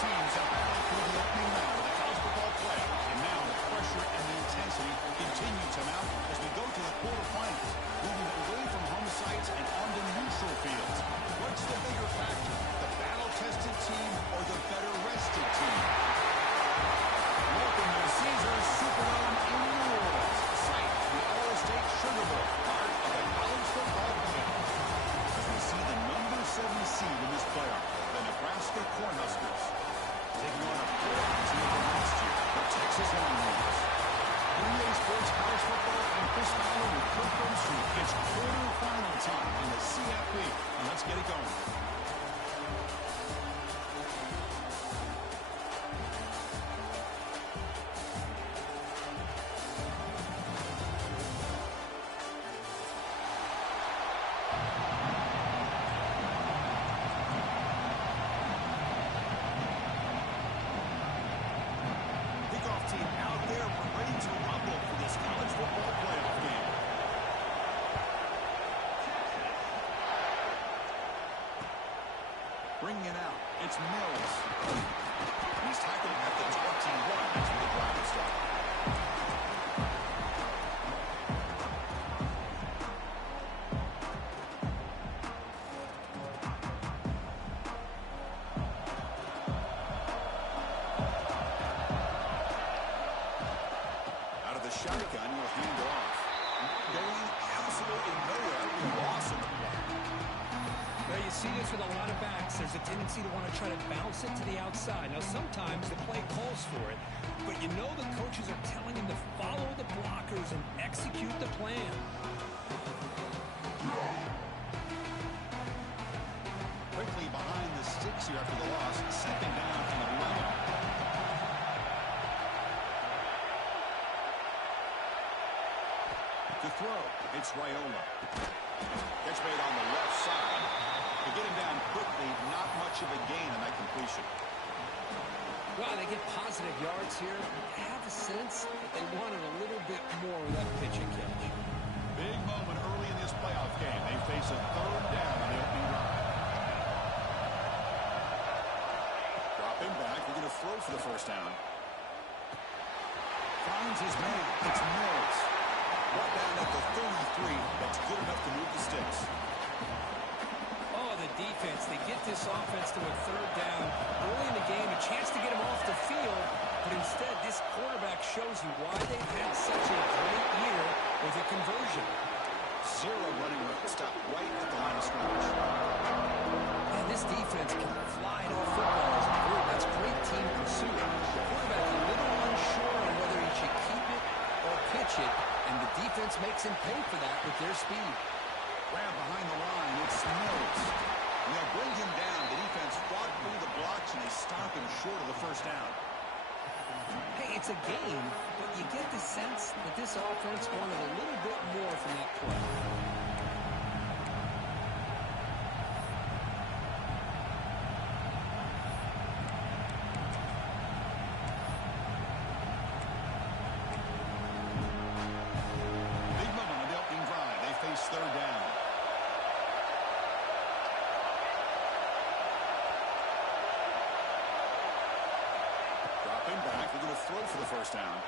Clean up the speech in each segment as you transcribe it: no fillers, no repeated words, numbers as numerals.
teams have battled through the opening round of the college football playoff, and now the pressure and the intensity continue to mount as we go to the quarterfinals, moving away from home sites and onto neutral fields. What's the bigger factor, the battle-tested team or the better-rested team? Welcome to Caesars Superdome in New Orleans, site of the All-State Sugar Bowl, part of the college football playoff. As we see the number 7 seed in this playoff, the Nebraska Cornhuskers, taking on a 4 team from last year, the Texas Longhorns. NBA Sports College Football and Chris Fowler with Kirk Herbstreit. It's quarterfinal time in the CFP, and let's get it going. Bringing it out, it's Mills. He's tackled at the 21. That's where the drive will start. Out of the shotgun, he'll hand it off. Going absolutely nowhere. Loss in the play. Well, you see this with a lot of backs. There's a tendency to want to try to bounce it to the outside. Now, sometimes the play calls for it, but you know the coaches are telling him to follow the blockers and execute the plan. Quickly behind the sticks here after the loss, second down from the 11. To throw, it's Raiola. Catch made on the left side. To get him down quickly, not much of a gain on that completion. Well, they get positive yards here. I have a sense that they wanted a little bit more with that pitch and catch. Big moment early in this playoff game. They face a third down on the opening drive. Drop him back. We're going to throw for the first down. Finds his man. It's Mills. Brought down at the 33. That's good enough to move the sticks. Oh, the defense. They get this offense to a third down. Early in the game, a chance to get him off the field. But instead, this quarterback shows you why they've had such a great year with a conversion. Zero running room. Stop right at the line of scrimmage. And this defense can fly it off football as a group. That's great team pursuit. The quarterback a little unsure on whether he should keep it or pitch it. And the defense makes him pay for that with their speed. Grab behind the line. It's Mills. And they'll bring him down. The defense fought through the blocks, and they stop him short of the first down. Hey, it's a game, but you get the sense that this offense wanted a little bit more from that play. Big moment on the opening drive. They face third down. Drop him back. They're going to throw for the first down.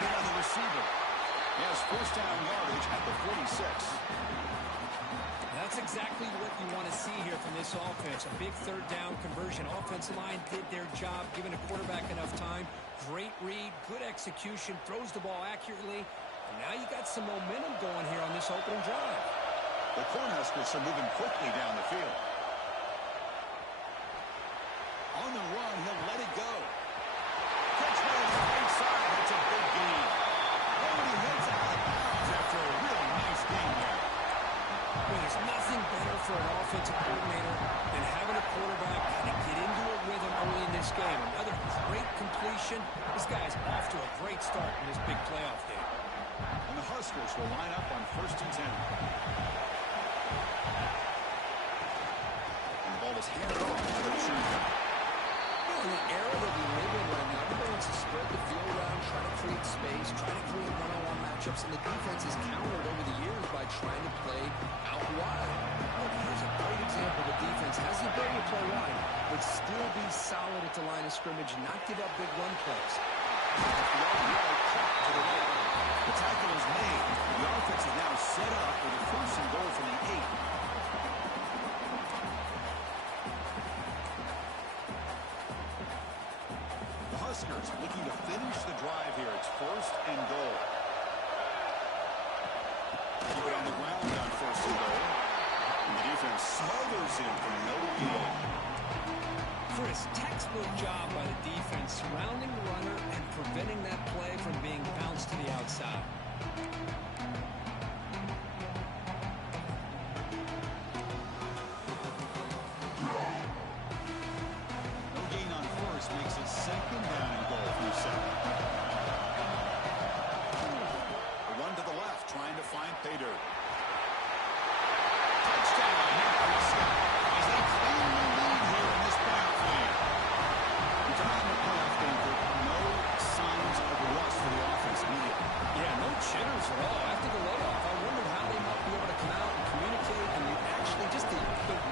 Hit on the receiver. He has first down yardage at the 46. That's exactly what you want to see here from this offense. A big third down conversion. Offensive line did their job, giving a quarterback enough time. Great read, good execution, throws the ball accurately. And now you got some momentum going here on this opening drive. The Cornhuskers are moving quickly down the field. On the run, he'll let it go. Catch made on the right side. That's a big gain. Nobody hits out of bounds after a really nice game there. Well, there's nothing better for an offensive coordinator than having a quarterback kind of get into a rhythm early in this game. Another great completion. This guy's off to a great start in this big playoff game. And the Huskers will line up on 1st and 10. And the ball is handed off to the receiver. Well, in the era that we live in right now, everybody wants to spread the field around, try to create space, try to create one-on-one matchups, and the defense has countered over the years by trying to play out wide. Look, here's a great example. The defense has the ability to play wide, but still be solid at the line of scrimmage, not give up big run plays. The tackle is made. The offense is now set up for the first and goal from the 8. The Huskers looking to finish the drive here. It's first and goal. Keep it on the ground on first and goal. And the defense smothers him for no gain. Chris, textbook job by the defense surrounding the runner and preventing that play from being bounced to the outside. No gain on first makes it second down and goal from 7. A run to the left, trying to find pay dirt. Touchdown, Prescott, as they claim the lead here in this backfield. We're talking about playoff game, but no signs of rust for the offense immediately. Yeah, no jitters at all. After the layoff, I wondered how they might be able to come out and communicate and actually just the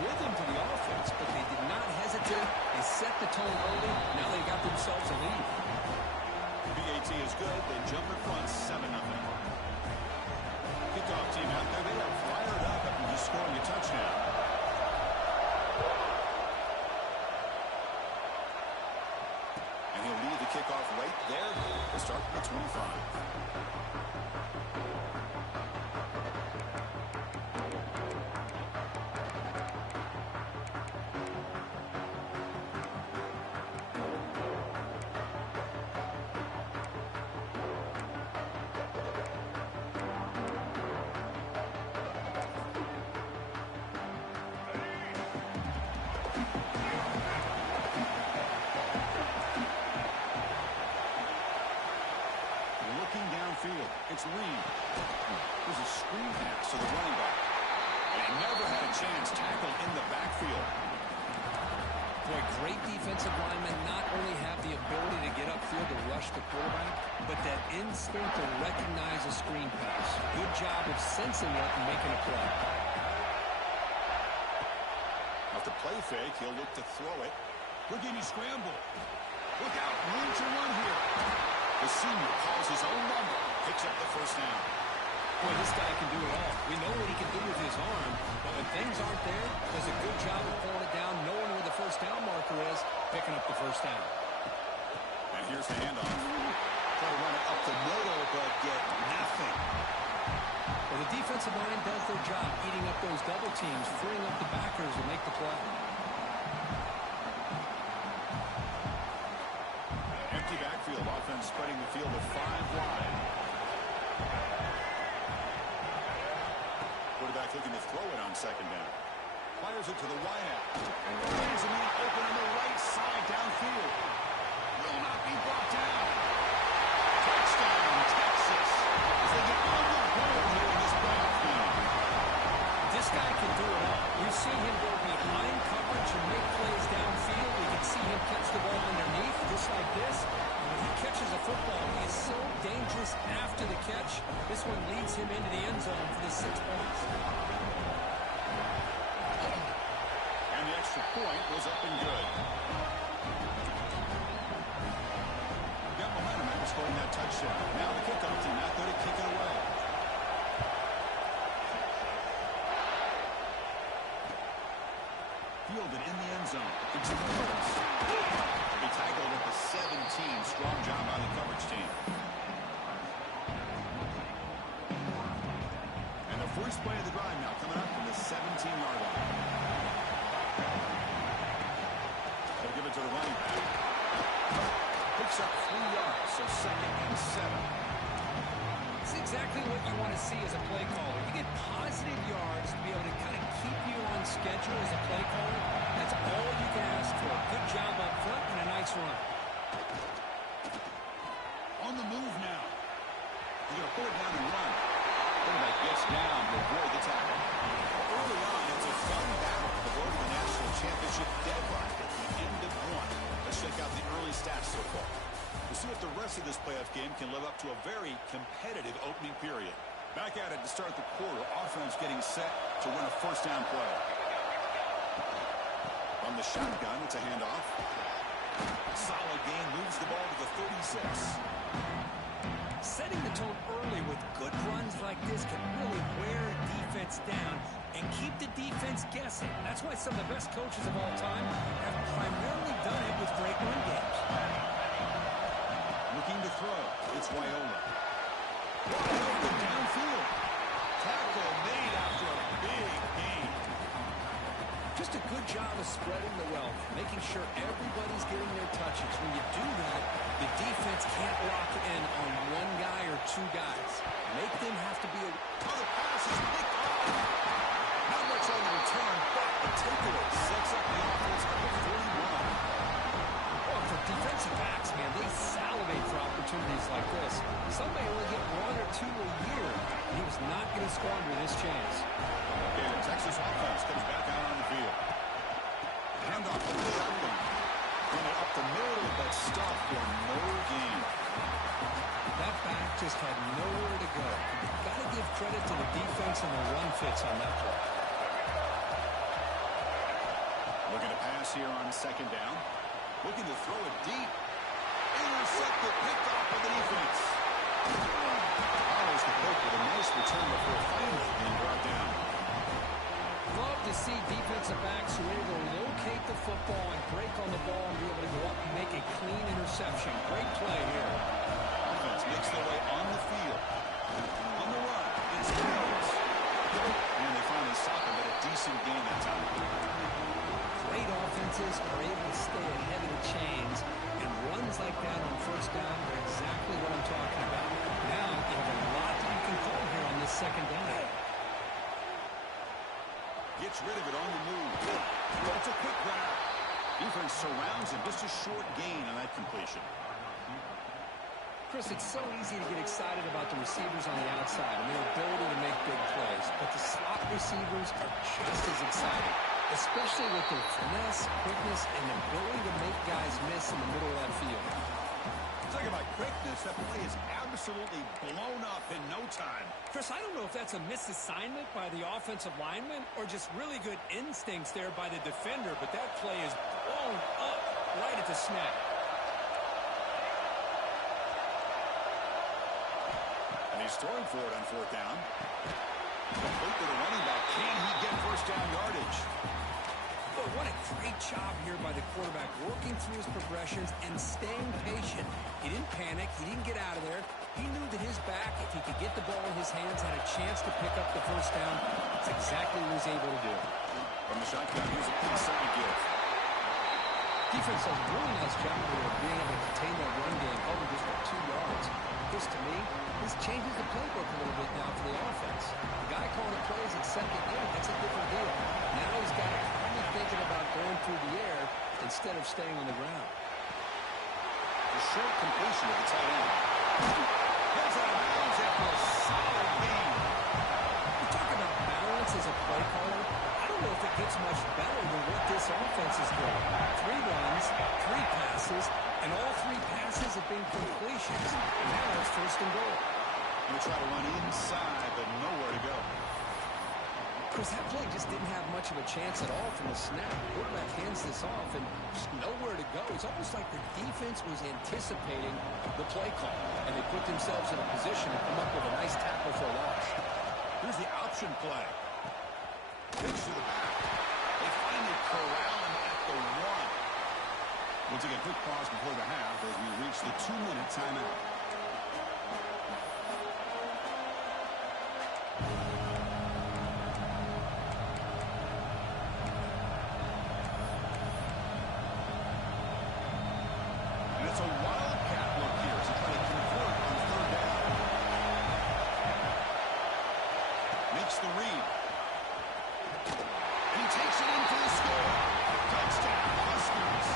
rhythm to the offense, but they did not hesitate. They set the tone early. Now they got themselves a lead. BAT is good. They jump in front 7-0. Kickoff team out there. They are fired up after just scoring a touchdown. And he'll lead the kickoff right there to start the 25. Looking downfield, it's Reed. There's a screen pass to the running back. And he never had a chance. Tackle in the backfield. Boy, great defensive linemen not only have the ability to get upfield to rush the quarterback, but that instinct to recognize a screen pass. Good job of sensing it and making a play. Off the play fake, he'll look to throw it. Houdini scramble. Look out, room to run here. The senior calls his own number, picks up the first down. Boy, this guy can do it all. We know what he can do with his arm, but when things aren't there, does a good job of pulling it down, knowing where the first down marker is, picking up the first down. And here's the handoff. Try to run it up the middle, but get nothing. Well, the defensive line does their job, eating up those double teams, freeing up the backers to make the play. Empty backfield, offense spreading the field to 5 wide. Quarterback looking to throw it on second down. Fires it to the wideout. Finds a man open on the right side downfield. Will not be brought down. Touchdown, Texas. As they get on the board here in this playoff game. This guy can do it all. We've seen him go behind coverage and make plays downfield. We can see him catch the ball underneath, just like this. And when he catches a football, he is so dangerous after the catch. This one leads him into the end zone for the 6 points. And the extra point was up and good. Got momentum after scoring that touchdown. Now the kickoff team out there to kick it away. Fielded in the end zone. It's the first. He tackled at the 17. Strong job by the coverage team. And the first play of the drive now coming up from the 17-yard line. They'll give it to the running back. Picks up 3 yards, so 2nd and 7. It's exactly what you want to see as a play caller. You get positive yards to be able to kind of keep you on schedule as a play caller. That's all you can ask for. Good job up front and a nice run. On the move now. He's going to pull it down and run. Quarterback gets down to avoid the tackle. Early on, it's a fun battle to go to the national championship deadline at the end of 1. Let's check out the early stats so far. We'll see if the rest of this playoff game can live up to a very competitive opening period. Back at it to start the quarter. Offense getting set to win a first down play. On the shotgun, it's a handoff. Solid gain, moves the ball to the 36. Setting the tone early with good runs like this can really wear defense down and keep the defense guessing. That's why some of the best coaches of all time have primarily done it with great run games. Looking to throw. It's Wyola. Wyola downfield. Tackle made after a big gain. Just a good job of spreading the wealth, making sure everybody's getting their touches. When you do that, the defense can't lock in on one guy or two guys. Make them have to be a... Oh, the pass is picked off. Not much on the return, but the takeaway sets up the offense at the 41. Well, for defensive backs, man, they salivate for opportunities like this. Some may only get one or two a year. He was not going to squander this chance. And the Texas offense comes back out on the field. Handoff to the Upton. Going up the middle, but stopped for no gain. That back just had nowhere to go. Got to give credit to the defense and the run fits on that play. Looking to pass here on second down. Looking to throw it deep. Intercepted, picked off by the defense. Follows the pick with a nice return before finally being brought down. Love to see defensive backs who are able to locate the football and break on the ball and be able to go up and make a clean interception. Great play here. Offense makes their way on the field. On the run, it's Mills. And they finally stop him at a decent gain that time. Great offenses are able to stay ahead of the chains, and runs like that on first down are exactly what I'm talking about. Now you have a lot that you can call here on this second down. Gets rid of it on the move. It's a quick grab. Defense surrounds him. Just a short gain on that completion. Chris, it's so easy to get excited about the receivers on the outside and their ability to make big plays, but the slot receivers are just as exciting, especially with their finesse, quickness, and ability to make guys miss in the middle of that field. Talking about quickness, that play is absolutely blown up in no time. Chris, I don't know if that's a misassignment by the offensive lineman or just really good instincts there by the defender, but that play is blown up right at the snap. And he's throwing for it on fourth down. Complete to the running back. Can he get first down yardage? Boy, what a great job here by the quarterback, working through his progressions and staying patient. He didn't panic. He didn't get out of there. He knew that his back, if he could get the ball in his hands, had a chance to pick up the first down. That's exactly what he was able to do. From the shotgun, here's a inside give. Defense does a really nice job here of being able to contain that run game, holding just for 2 yards. This, to me, this changes the playbook a little bit now for the offense. The guy calling the plays at second down, that's a different deal. Now he's got to be thinking about going through the air instead of staying on the ground. A short completion of the tight end. Heads out of bounds after a solid gain. You talk about balance as a play caller. I don't know if it gets much better than what this offense is doing. 3 runs, 3 passes, and all 3 passes have been completions. And now it's first and goal. Going to try to run inside, but nowhere to go. Chris, that play just didn't have much of a chance at all from the snap. Quarterback hands this off and just nowhere to go. It's almost like the defense was anticipating the play call, and they put themselves in a position to come up with a nice tackle for a loss. Here's the option play. Pitch to the back. They finally corral him at the 1. We'll take a quick pause before the half as we reach the 2-minute timeout. And it's a wildcat look here as he tries to convert on third down. Makes the read. And he takes it in for the score. Touchdown, Huskers.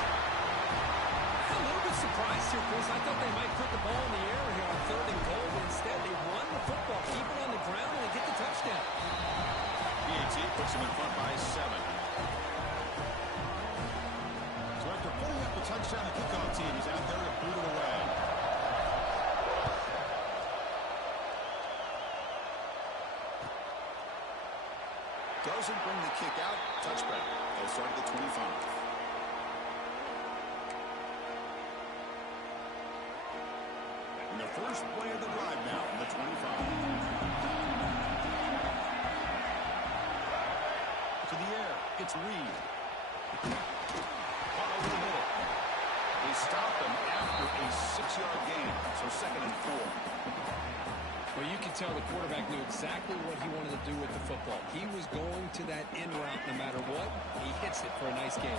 A little bit surprised here, Chris. I thought they might put the ball in the air here on third and goal, but instead they run the football, keep it on the ground, and they get the touchdown. PAT puts him in front by 7. So after putting up the touchdown to kick Doesn't bring the kick out. Touchback. They'll start at the 25. And the first play of the drive now from the 25. To the air. It's Reed. Follow the middle. They stop him after a 6-yard gain. So 2nd and 4. Well, you can tell the quarterback knew exactly what he wanted to do with the football. He was going to that end route no matter what. He hits it for a nice gain.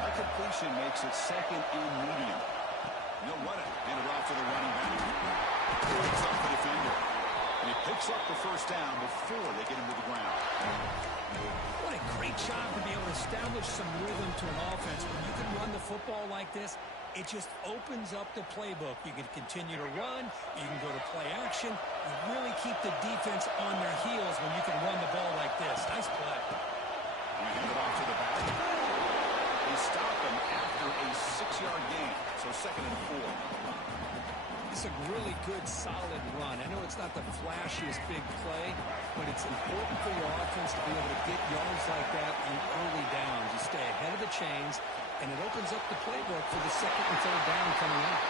That completion makes it 2nd and medium. No run it. Hand it off to the running back. Breaks up the defender. And he picks up the first down before they get him to the ground. What a great job to be able to establish some rhythm to an offense. When you can run the football like this, it just opens up the playbook. You can continue to run. You can go to play action. You really keep the defense on their heels when you can run the ball like this. Nice play. We hand it off to the back. They stop him after a 6-yard gain. So 2nd and 4. It's a really good, solid run. I know it's not the flashiest big play, but it's important for your offense to be able to get yards like that in early downs. You stay ahead of the chains, and it opens up the playbook for the 2nd and 3rd down coming up.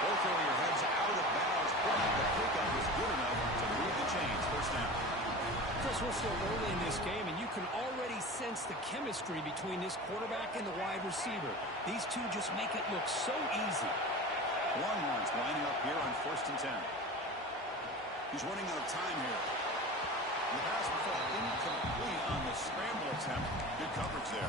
Both earlier heads out of bounds, but the pickup was good enough to move the chains. First down. Chris, we're still early in this game, and you can already sense the chemistry between this quarterback and the wide receiver. These two just make it look so easy. Longhorns lining up here on 1st and 10. He's running out of time here. The pass will fall incomplete on the scramble attempt. Good coverage there.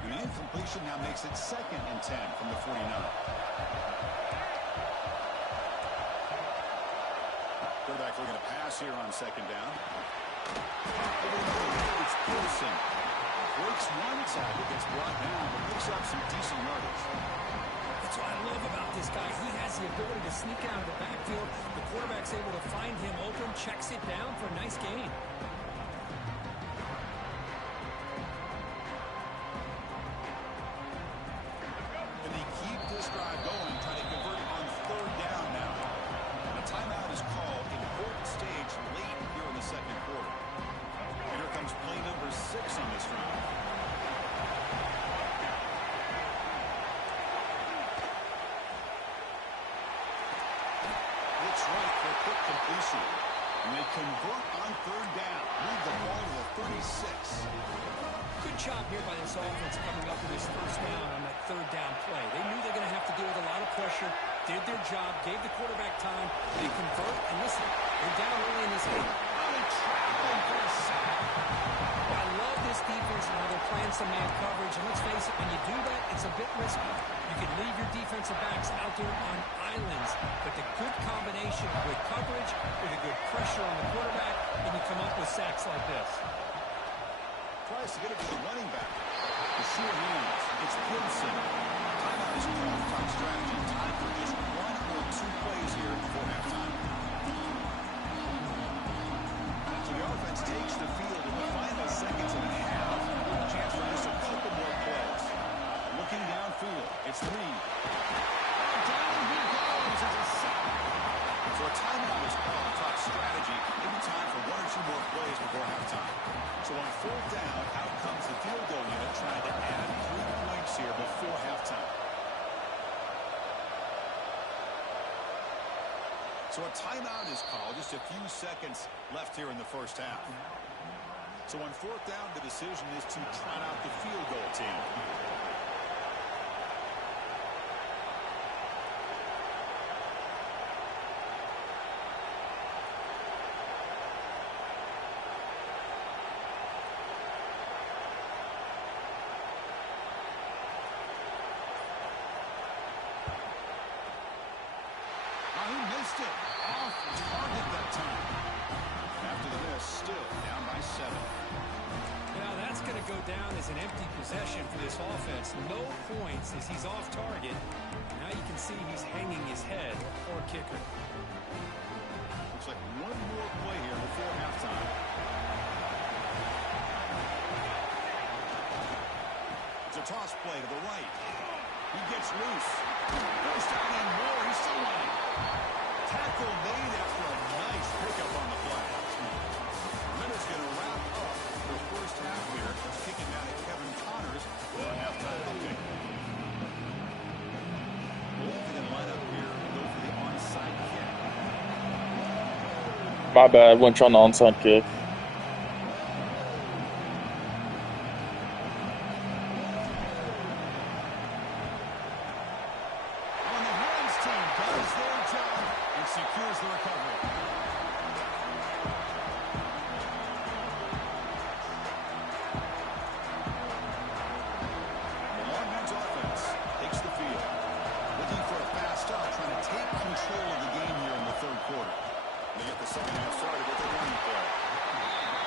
And the incompletion now makes it 2nd and 10 from the 49. Quarterback looking to pass here on 2nd down. It's Gibson. Breaks one tackle, gets brought down, but picks up some decent yardage. That's what I love about this guy. He has the ability to sneak out of the backfield. The quarterback's able to find him open, checks it down for a nice gain. And they keep this drive going, trying to convert on 3rd down now. A timeout is called. Important stage late here in the 2nd quarter. And here comes play number 6 on this drive. Looks right for a quick completion. And they convert on 3rd down. Move the ball to the 36. Good job here by this offense coming up with this first down on that 3rd down play. They knew they were going to have to deal with a lot of pressure, did their job, gave the quarterback time, they convert, and listen, they're down early in this game. Traveling for a sack. I love this defense and how they're playing some man coverage, and let's face it, when you do that, it's a bit risky. You can leave your defensive backs out there on islands, but the good combination with coverage, with a good pressure on the quarterback, and you come up with sacks like this. Tries to get it to the running back. The sure hands. It's Gibson. Timeout is called. Top strategy. Time for just 1 or 2 plays here before halftime. So the offense takes the field in the final seconds of the half. A chance for just a couple more plays. Looking downfield. It's Reed. Down he goes. It's a sack. So a timeout is called. Top strategy. Maybe time for 1 or 2 more plays before halftime. So on 4th down, out comes the field goal unit trying to add 3 points here before halftime. So a timeout is called. Just a few seconds left here in the first half. So on 4th down, the decision is to trot out the field goal team. He missed it. Off target that time. After the miss, still down by 7. Now that's going to go down as an empty possession for this offense. No points as he's off target. Now you can see he's hanging his head. Poor kicker. Looks like 1 more play here before halftime. It's a toss play to the right. He gets loose. First down and more. He's still running. Tackle made after a nice pickup on the play. And then it's going to wrap up the first half here. Let's kick it down to Kevin Connors for a halftime update. Both going to line up here and go for the onside kick. My bad, went on the onside kick. Secures the recovery. The Longhorns offense takes the field. Looking for a fast start, trying to take control of the game here in the third quarter. They get the second half started with a running play.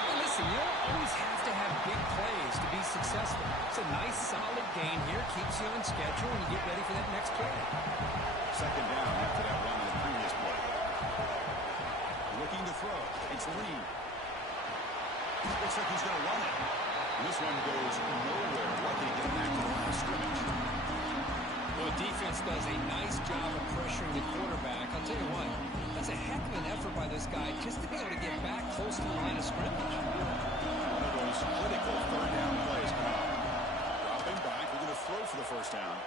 Well, listen, you don't always have to have big plays to be successful. It's a nice, solid gain here. Keeps you on schedule, and you get ready for that next play. Second down after that run in the previous play. Looking to throw. It's Reed. Looks like he's going to run it. And this one goes nowhere. Lucky to get it back to the line of scrimmage. Well, defense does a nice job of pressuring the quarterback. I'll tell you what, that's a heck of an effort by this guy just to be able to get back close to the line of scrimmage. One of those critical third down plays come out. Dropping back. We're going to throw for the first down.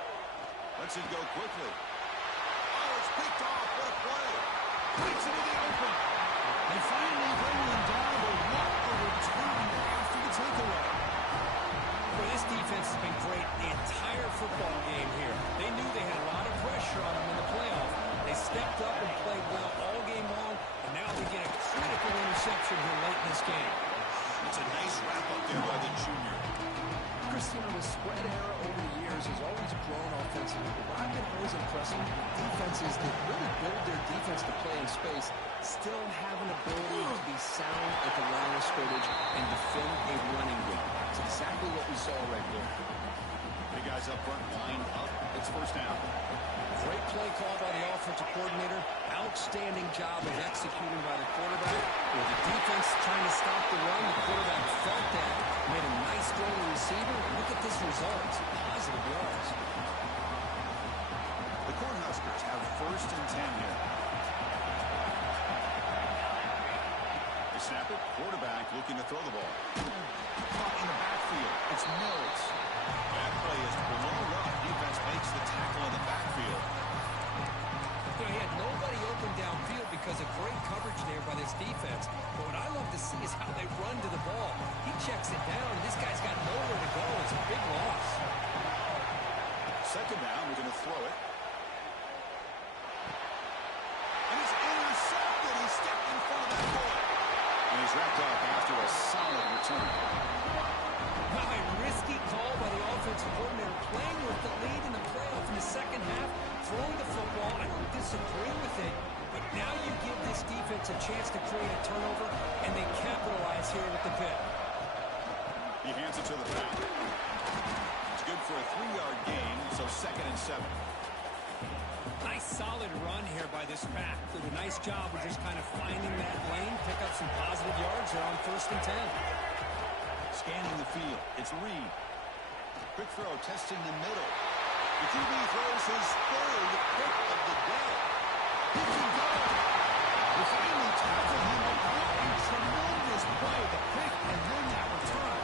Lets it go quickly. Oh, it's picked off. What a play. Breaks into the open. They finally bring him down, but what a return after the takeaway. Well, this defense has been great the entire football game here. They knew they had a lot of pressure on them in the playoff. They stepped up and played well all game long, and now they get a critical interception here late in this game. It's a nice wrap-up there by the junior. Christian, the spread era over the years has always grown offensively. But what I've been always impressed with defenses that really build their defense to play in space still have an ability to be sound at the line of scrimmage and defend a running game. It's exactly what we saw right there. Big guys up front, line up. It's first down. Great play call by the offensive coordinator. Outstanding job of executing by the quarterback. With the defense trying to stop the run, the quarterback felt that. Made a nice throw to the receiver. Look at this result. Positive yards. The Cornhuskers have first and 10 here. They snap it. Quarterback looking to throw the ball. Caught in the backfield. It's Mills. That play is below run. Defense makes the tackle in the backfield. You know, he had nobody open downfield because of great coverage there by this defense. But what I love to see is how they run to the ball. He checks it down, and this guy's got nowhere to go. It's a big loss. Second down, we're going to throw it. And he's intercepted. He stepped in front of that ball. And he's wrapped up after a solid return. Well, a risky call by the offensive coordinator, playing with the lead in the playoff in the second half, throwing the football. I don't disagree with it, but now you give this defense a chance to create a turnover, and they capitalize here with the pick. He hands it to the back. It's good for a 3-yard gain, so second and 7. Nice solid run here by this back. Did a nice job of just kind of finding that lane, pick up some positive yards here on first and 10. Scanning the field. It's Reed. Quick throw, testing the middle. The QB throws his third pick of the day. He can go. We finally tackle him. What a tremendous play. The pick and then that return.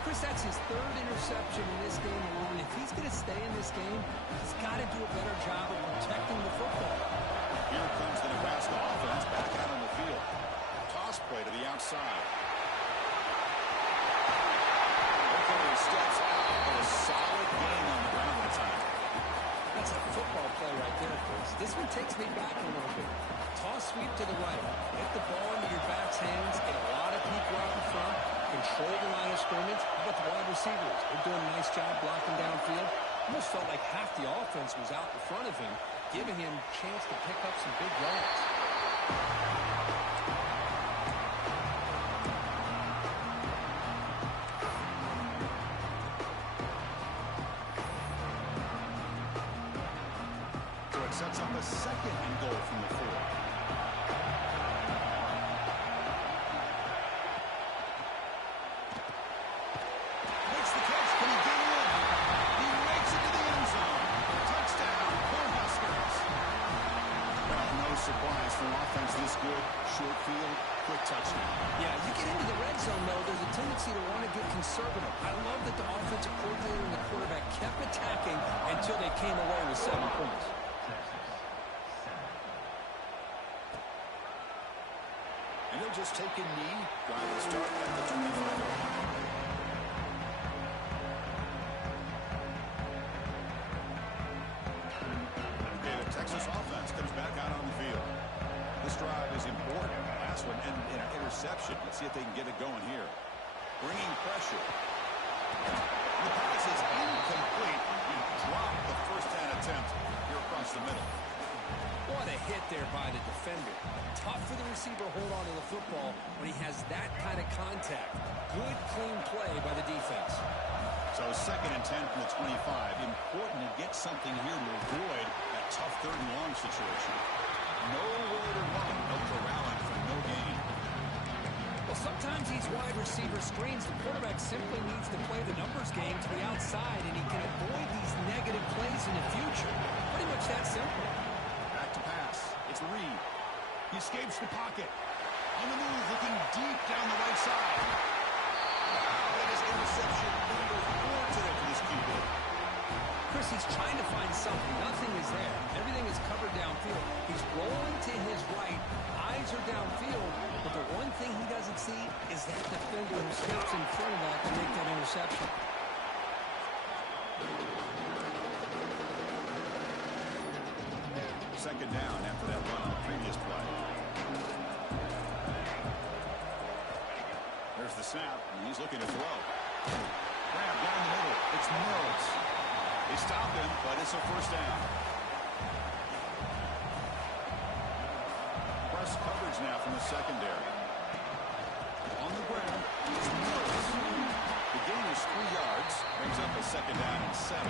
Chris, that's his third interception in this game alone. If he's going to stay in this game, he's got to do a better job of protecting the football. Here comes the Nebraska offense back out on the field. Toss play to the outside. He steps out, but a solid gain on the ground that time. That's a football play right there, Chris. This one takes me back a little bit. Toss sweep to the right. Get the ball into your back's hands. Get a lot of people out in front. Control the line of scrimmage. How about the wide receivers? They're doing a nice job blocking downfield. Almost felt like half the offense was out in front of him, giving him a chance to pick up some big yards. Sets up a second and goal from the 4. Makes the catch. Can he get in? He makes it conservative. I love that the offensive coordinator and the quarterback kept attacking until they came away with 7 points. And he'll just take a knee. Drive will start at the 25-yard line. Okay, the Texas offense comes back out on the field. This drive is important. Last one ended in an interception. Let's see if they can get it going here. Bringing pressure. The pass is incomplete. He dropped the first down attempt here across the middle. What a hit there by the defender. Tough for the receiver to hold on to the football when he has that kind of contact. Good, clean play by the defense. So 2nd and 10 from the 25. Important to get something here to avoid that tough 3rd and long situation. Nowhere to run. No corralling for no gain. Well, sometimes these wide receiver screens, the quarterback simply needs to play the numbers game to the outside, and he can avoid these negative plays in the future. Pretty much that simple. Back to pass. It's Reed. He escapes the pocket. On the move, looking deep down the right side. Wow, that is interception number 4 today for this QB. Chris, he's trying to find something. Nothing is there. Everything is covered downfield. He's rolling to his right. Eyes are downfield. But the one thing he doesn't see is that defender who steps in front of that to make that interception. Second down after that run on the previous play. There's the snap, and he's looking to throw. Grab down the middle. It's Mills. They stop him, but it's a first down. Press coverage now from the secondary. On the ground, it's Mills. The gain is 3 yards. Brings up a 2nd down and 7.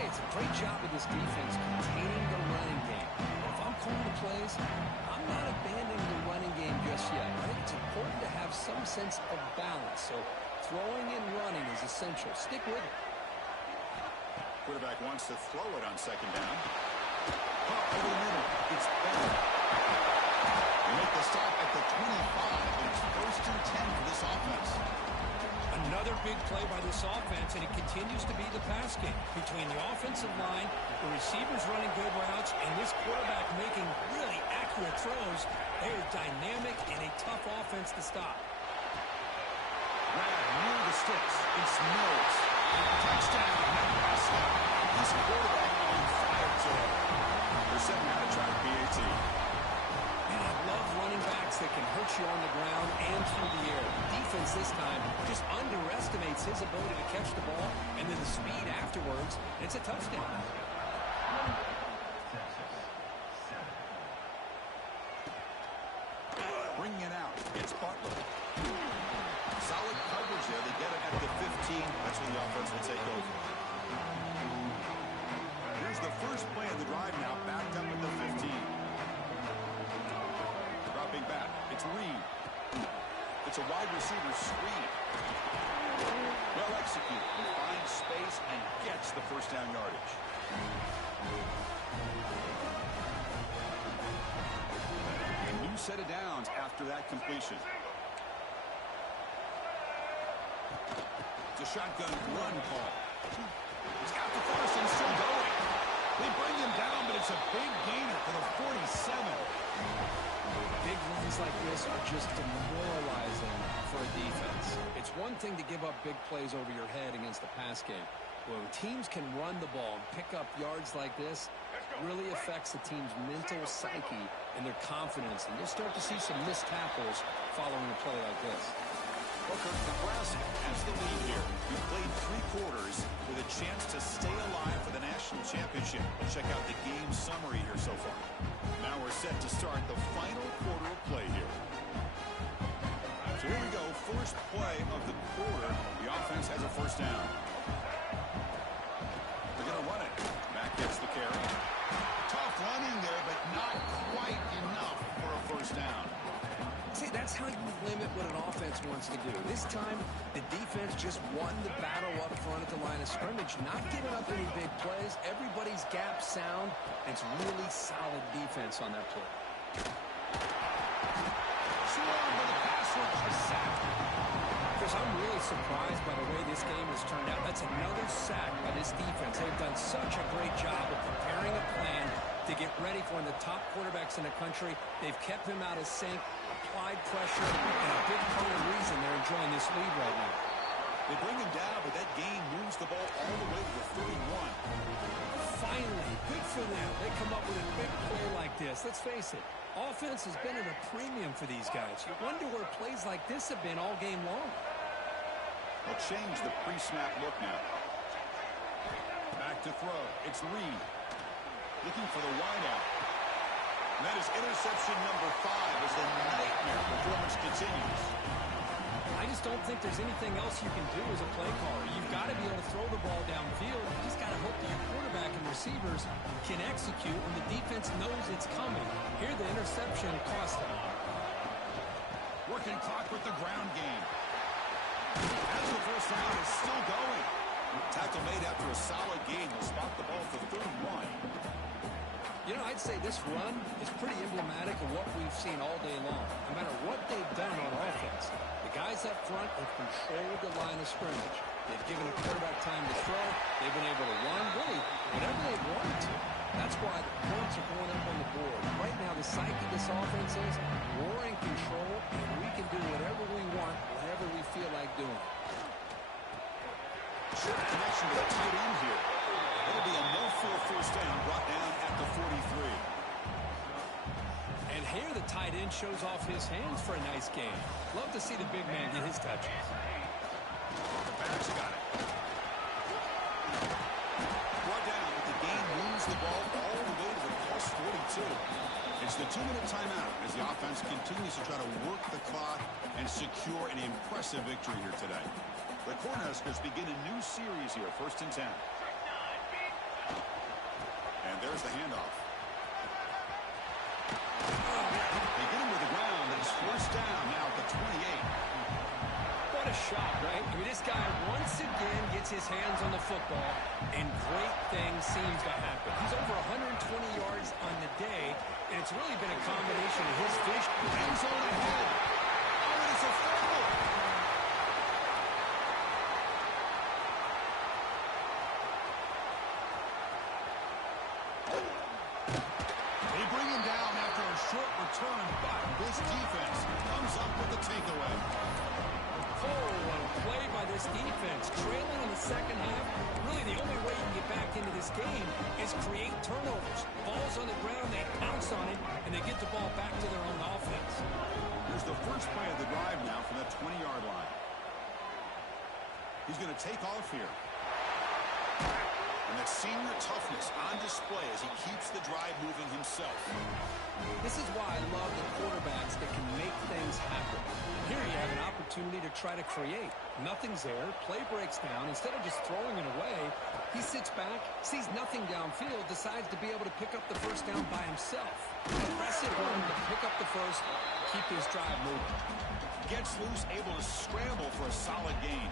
Hey, it's a great job of this defense containing the running game. If I'm calling the plays, I'm not abandoning the running game just yet. I think it's important to have some sense of balance. So throwing and running is essential. Stick with it. Quarterback wants to throw it on 2nd down. Pop over the middle. It's Bell. They make the stop at the 25, and it's 1st and 10 for this offense. Another big play by this offense, and it continues to be the pass game. Between the offensive line, the receivers running good routes, and this quarterback making really accurate throws, they are dynamic and a tough offense to stop. Grab near the sticks. It's Mills. Touchdown, Nebraska. This quarterback on fire today. They're setting out to try to PAT. Man, I love running backs that can hurt you on the ground and through the air. The defense this time just underestimates his ability to catch the ball, and then the speed afterwards, it's a touchdown. Bringing it out. It's Butler. Solid coverage there. They get it at the 15. That's when the offense will take over. Here's the first play of the drive now, backed up at the 15. Dropping back. It's Reed. It's a wide receiver screen. Well executed. He finds space and gets the first down yardage. A new set of downs after that completion. It's a shotgun run call. He's got the first and still going. They bring him down, but it's a big gainer for the 47. Big runs like this are just demoralizing for a defense. It's one thing to give up big plays over your head against the pass game. When teams can run the ball and pick up yards like this, it really affects the team's mental psyche and their confidence. And you'll start to see some missed tackles following a play like this. Booker, Nebraska has the lead here. You played 3 quarters with a chance to stay alive for the national championship. Let's check out the game summary here so far. Now we're set to start the final quarter of play here. So here we go. First play of the quarter. The offense has a first down. They're going to run it. Mack gets the carry. Tough running there, but not quite enough for a first down. See, that's how you limit what an offense wants to do. This time, the defense just won the battle up front at the line of scrimmage, not giving up any big plays. Everybody's gap sound, and it's really solid defense on that play. Swung, but the pass rush is sacked. Chris, I'm really surprised by the way this game has turned out. That's another sack by this defense. They've done such a great job of preparing a plan to get ready for one of the top quarterbacks in the country. They've kept him out of sync, applied pressure, and a big part of the reason they're enjoying this lead right now. They bring him down, but that gain moves the ball all the way to the 31. Finally, good for them. They come up with a big play like this. Let's face it, offense has been at a premium for these guys. You wonder where plays like this have been all game long. They'll change the pre-snap look now. Back to throw. It's Reed. Looking for the wideout. And that is interception number 5 as the nightmare performance continues. I just don't think there's anything else you can do as a play caller. You've got to be able to throw the ball downfield. You just got to hope that your quarterback and receivers can execute when the defense knows it's coming. Here, the interception cost them. Working clock with the ground game. As the first down is still going. Tackle made after a solid gain. They'll spot the ball for 31. You know, I'd say this run is pretty emblematic of what we've seen all day long. No matter what they've done on offense, the guys up front have controlled the line of scrimmage. They've given a quarterback time to throw. They've been able to run, really, whatever they've wanted to. That's why the points are going up on the board. Right now, the psyche of this offense is we're in control, and we can do whatever we want, whatever we feel like doing. Short connection to the tight end here. It'll be a no-full first down brought down at the 43. And here the tight end shows off his hands for a nice game. Love to see the big man get his touches. The back's got it. Brought down, but the game moves the ball all the way to the plus 42. It's the 2-minute timeout as the offense continues to try to work the clock and secure an impressive victory here today. The Cornhuskers begin a new series here, 1st and 10. And there's the handoff. They get him to the ground, but it's first down now at the 28. What a shot, right? I mean, this guy once again gets his hands on the football, and great things seems to happen. He's over 120 yards on the day, and it's really been a combination of his fish. End zone ahead. Oh, it's a fumble. Short return, but this defense comes up with the takeaway. Oh, what a play by this defense. Trailing in the second half, really the only way you can get back into this game is create turnovers. Ball's on the ground, they pounce on it, and they get the ball back to their own offense. Here's the first play of the drive now from that 20-yard line. He's going to take off here. And that senior toughness on display as he keeps the drive moving himself. This is why I love the quarterbacks that can make things happen. Here you have an opportunity to try to create. Nothing's there. Play breaks down. Instead of just throwing it away, he sits back, sees nothing downfield, decides to be able to pick up the first down by himself. Impressive run to pick up the first, keep his drive moving. Gets loose, able to scramble for a solid gain.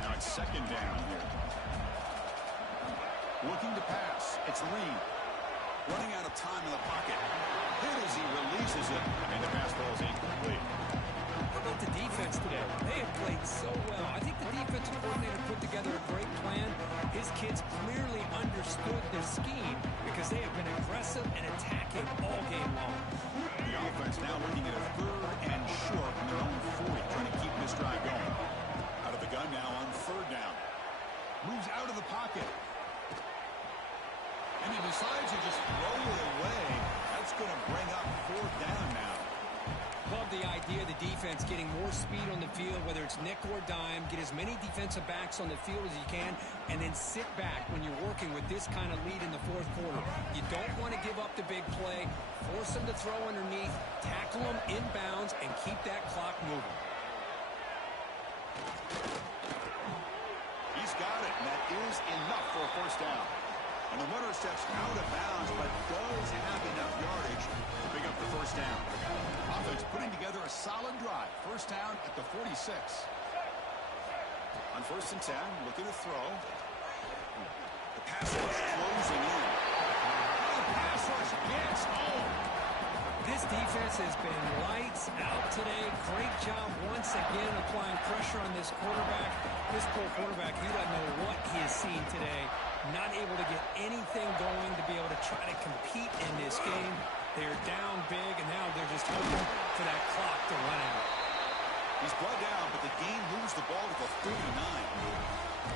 Now it's second down here. Looking to pass. It's Reed. Running out of time in the pocket. Hit as he releases it. And the pass ball is incomplete. How about the defense today? They have played so well. I think the defensive coordinator put together a great plan. His kids clearly understood their scheme because they have been aggressive and attacking all game long. The offense now looking at a 3rd and short from their own 40, trying to keep this drive going. Out of the gun now on 3rd down. Moves out of the pocket. And he decides to just throw it away. That's going to bring up 4th down now. Love the idea of the defense getting more speed on the field, whether it's nickel or dime, get as many defensive backs on the field as you can, and then sit back when you're working with this kind of lead in the 4th quarter. You don't want to give up the big play, force them to throw underneath, tackle them inbounds, and keep that clock moving. He's got it, and that is enough for a first down. And the runner steps out of bounds, but does have enough yardage to pick up the first down. Offense putting together a solid drive. First down at the 46. On 1st and 10, looking to throw. The pass rush closing in. The pass rush gets home. This defense has been lights out today. Great job once again applying pressure on this quarterback. This poor quarterback, he doesn't know what he has seen today. Not able to get anything going to be able to try to compete in this game. They're down big, and now they're just hoping for that clock to run out. He's brought down, but the game moves the ball to the 39.